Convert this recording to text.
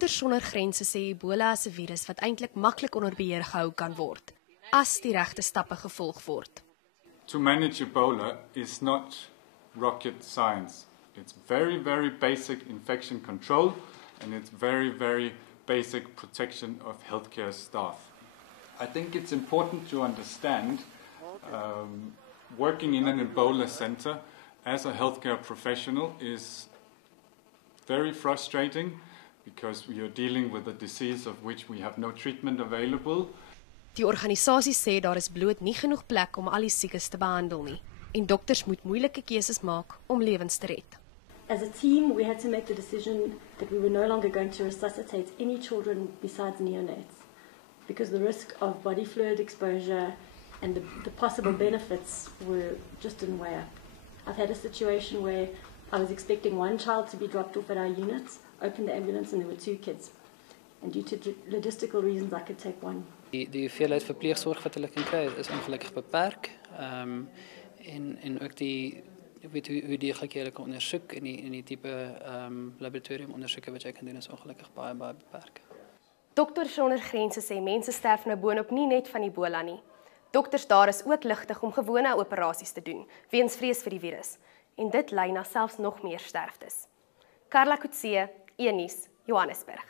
Dokters Sonder Grense sê Ebola is 'n virus wat eintlik maklik onder beheer gehou kan word, as die regte stappe gevolg word. To manage Ebola is not rocket science. It's very, very basic infection control, and it's very, very basic protection of healthcare staff. I think it's important to understand working in an Ebola center as a healthcare professional is very frustrating because we are dealing with a disease of which we have no treatment available. Die organisasie sê daar is bloot nie genoeg plek om al die siekes te behandel nie, en dokters moet moeilike keuses maak om lewens te red. As a team, we had to make the decision that we were no longer going to resuscitate any children besides neonates, because the risk of body fluid exposure and the possible benefits just didn't weigh up. I've had a situation where I was expecting one child to be dropped off at our unit, opened the ambulance and there were 2 kids. And due to logistical reasons, I could take one. Die hoeveelheid verpleegsorg wat hulle kan kry is ongelukkig beperk. En ook hoe deeglik jy hulle kan ondersoek en die tipe laboratoriumondersoeke wat jy kan doen is ongelukkig baie beperk. Dokters Sonder Grense sê mense sterf nou boonop nie net van Ebola nie. Dokters daar is ook ligtig om gewone operasies te doen, weens vrees vir die virus. En dit lei na selfs nog meer sterftes. Carla Coetzee, E-nuus, Johannesburg.